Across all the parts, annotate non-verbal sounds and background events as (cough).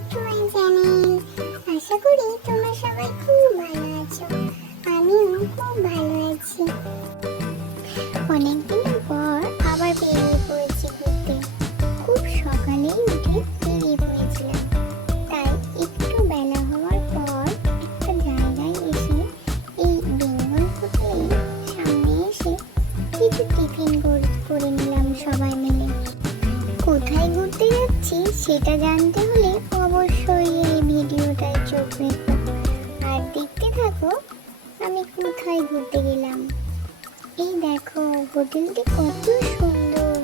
Back to আশা করি তোমরা সবাই খুব ভালো আছো। আমিও খুব ভালো আছি। অনেকদিন পর আবার বেরিয়ে পড়েছি ঘুরতে। খুব সকালেই উঠে বেরিয়ে পড়েছিলাম। তাই একটু বেলা হওয়ার পর একটা জায়গায় এসে এই বেঙ্গল হোটেলে সামনে এসে কিছু টিফিন করে- নিলাম সবাই মিলে। কোথায় ঘুরতে যাচ্ছি সেটা জানতে থাকো আমি কোথায় ঘুরতে গেলাম। এই দেখো, হোটেলটি কত সুন্দর,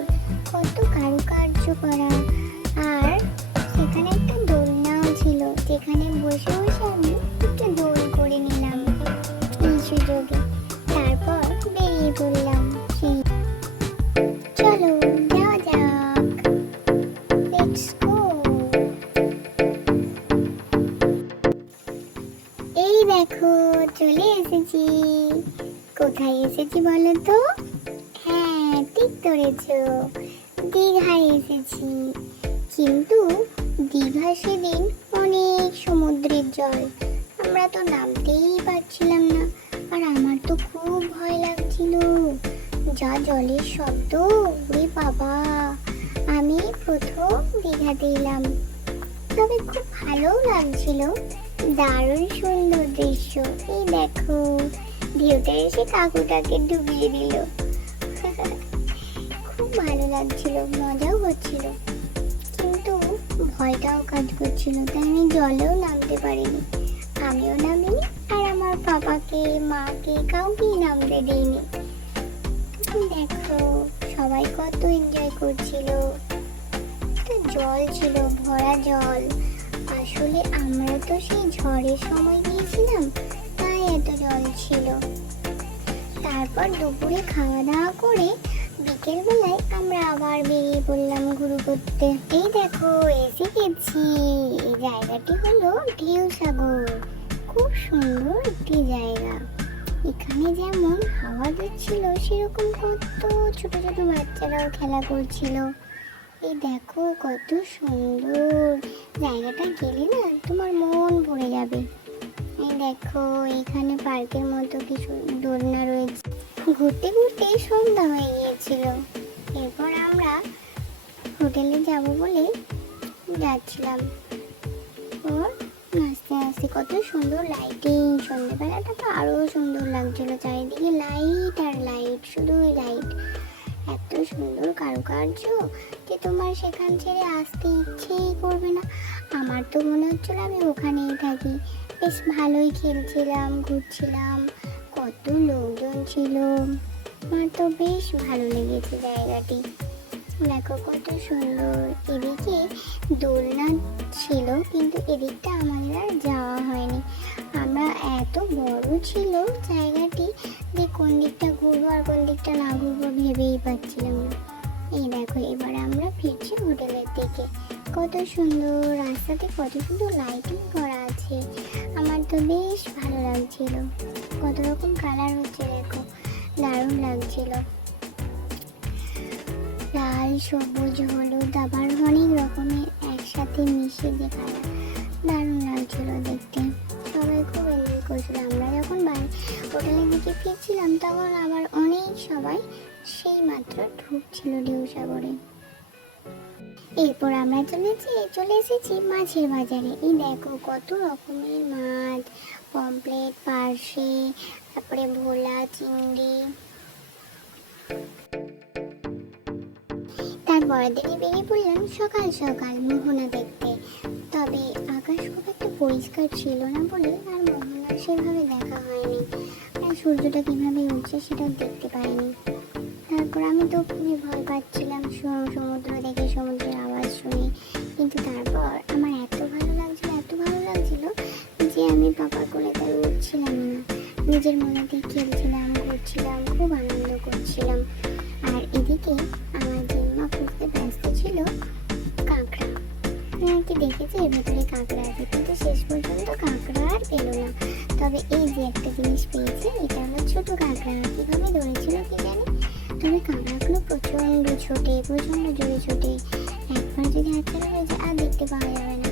কত কারুকার্য করা। আর সেখানে একটা দোলনাও ছিল, যেখানে বসে বসে দেখো, চলে এসেছি। কোথায় এসেছি বলো তো? হ্যাঁ ঠিক ধরেছো। দীঘায় এসেছি। কিন্তু দীঘা সেদিন অনেক সমুদ্রের জল। আমরা তো নামতেই পারছিলাম না। আর আমার তো খুব ভয় লাগছিল। যা জলের শব্দ, ওরে বাবা। আমি প্রথম দীঘাতে এলাম। তবে খুব ভালোও লাগছিল। দারুণ সুন্দর দৃশ্য। এই দেখো ঢেউটা এসে কাকুটাকে ডুবিয়ে দিল। (laughs) খুব ভালো লাগছিল, মজাও হচ্ছিল। কিন্তু ভয়টাও কাজ করছিল, তাই আমি জলেও নামতে পারিনি। আমিও নামিনি, আর আমার বাবাকে, মাকে কাউকেই নামতে দিইনি। দেখো, সবাই কত এনজয় করছিল। জল ছিল, ভরা জল। আসলে আমরা তো সেই ঝড়ের সময় গিয়েছিলাম, তাই এত জল ছিল। তারপর দুপুরে খাওয়া দাওয়া করে বিকেল বেলায় আমরা আবার বেরিয়ে পড়লাম ঘুরু করতে। এই দেখো, এসে গেছি। এই জায়গাটি হলো ঢেউ সাগর। খুব সুন্দর একটি জায়গা। এখানে যেমন হাওয়া দিচ্ছিল, সেরকম কত ছোট ছোট বাচ্চারাও খেলা করছিল। এই দেখো কত সুন্দর। জায়গাটা গেলে না তোমার মন ভরে যাবে। এই দেখো, এখানে পার্কের মতো কিছু দোলনা রয়েছে। ঘুরতে ঘুরতে সন্ধ্যা হয়ে গিয়েছিল। এরপর আমরা হোটেলে যাব বলে যাচ্ছিলাম। ও আস্তে আস্তে কত সুন্দর লাইটিং সন্ধ্যেবেলাটা তো আরও সুন্দর লাগছিল, চারিদিকে লাইট আর লাইট শুধু লাইট এত সুন্দর কারুকার্য যে তোমার সেখান ছেড়ে আসতে ইচ্ছেই করবে না। আমার তো মনে হচ্ছিল আমি ওখানেই থাকি। বেশ ভালোই খেলছিলাম, ঘুরছিলাম, কত লোকজন ছিল। আমার তো বেশ ভালো লেগেছে জায়গাটি। দেখো কত সুন্দর। এদিকে দোলনা ছিল, কিন্তু এদিকটা আমাদের আর যাওয়া হয়নি। আমরা এত বড় ছিল জায়গাটি যে কোন দিকটা ঘুরবো আর কোন দিকটা না ঘুরবো ভেবেই পাচ্ছিলাম না। এই দেখো, এবার আমরা ফিরছি হোটেলের দিকে। কত সুন্দর রাস্তাতে কত সুন্দর লাইটিং করা আছে। আমার তো বেশ ভালো লাগছিল। কত রকম কালার হচ্ছে দেখো, দারুণ লাগছিল। লাল, সবুজ, হলুদ, আবার অনেক রকমের একসাথে মিশে যে কালার দারুণ এনজয় আমরা যখন বাড়ি হোটেলের দিকে ফিরছিলাম, তখন আবার অনেক সবাই সেই মাত্র ঢুকছিল ঢেউ সাগরে এরপর আমরা চলেছি, চলে এসেছি মাছের বাজারে। এই দেখো, কত রকমের মাছ পমপ্লেট পার্শে, তারপরে ভোলা, চিংড়ি। তারপরের দিনে বেরিয়ে পড়লাম সকাল সকাল মোহনা দেখতে। তবে আকাশ খুব একটা পরিষ্কার ছিল না বলে আর মোহনা সেভাবে দেখা হয়নি। আর সূর্যটা কীভাবে উঠছে সেটা দেখতে পাইনি। তারপর আমি তো খুবই ভয় পাচ্ছিলাম, সম- সমুদ্র দেখে, সমুদ্রের আওয়াজ শুনে। কিন্তু তারপর আমার এত ভালো লাগছিল, এত ভালো লাগছিল যে আমি পাপা কোলে তার উঠছিলাম না। নিজের মনেতে খেলছিলাম, ঘুরছিলাম, খুব আনন্দ করছিলাম। আর এদিকে হ্যাঁ কি দেখেছি? এর ভেতরে কাঁকড়া আছে। কিন্তু শেষ পর্যন্ত কাঁকড়া আর পেল না। তবে এই যে একটা জিনিস পেয়েছে, এটা হলো ছোট কাঁকড়া। কীভাবে ধরেছিল কি জানি? তবে কাঁকড়াগুলো প্রচণ্ড ছোটে, প্রচণ্ড জোরে ছোটে। একবার যদি হাতছাড়া হয়ে যায়, আর দেখতে পাওয়া যাবে না।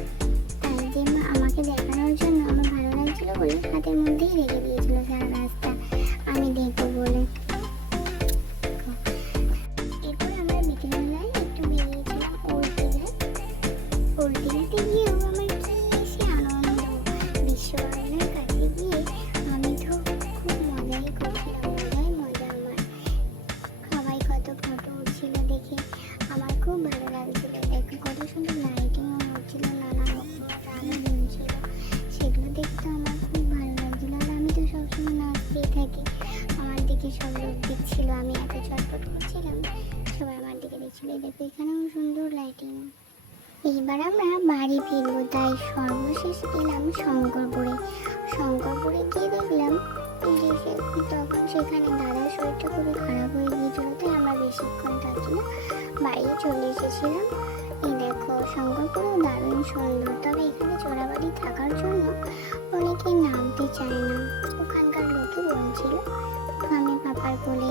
জেম্মা আমাকে দেখানোর জন্য আমার ভালো লাগছিল বলে হাতের মধ্যেই রেখে দিয়েছিল সারা রাস্তা। আমি দেখব বলে। দিকে দেখো, এখানেও সুন্দর লাইটিং এইবার আমরা বাড়ি ফিরবো, তাই সর্বশেষ এলাম শঙ্করপুরে। শঙ্করপুরে গিয়ে দেখলাম তখন সেখানে দাদার শরীরটা খুবই খারাপ হয়ে গিয়েছিল, তাই আমরা বেশিক্ষণ থাকি না বাড়ি চলে এসেছিলাম। এই দেখো শঙ্করপুরেও দারুণ সুন্দর। তবে এখানে চোরাবাড়ি থাকার জন্য অনেকে নামতে চায় না। ওখানকার লোকই বলছিল, আমি পাপার কোলে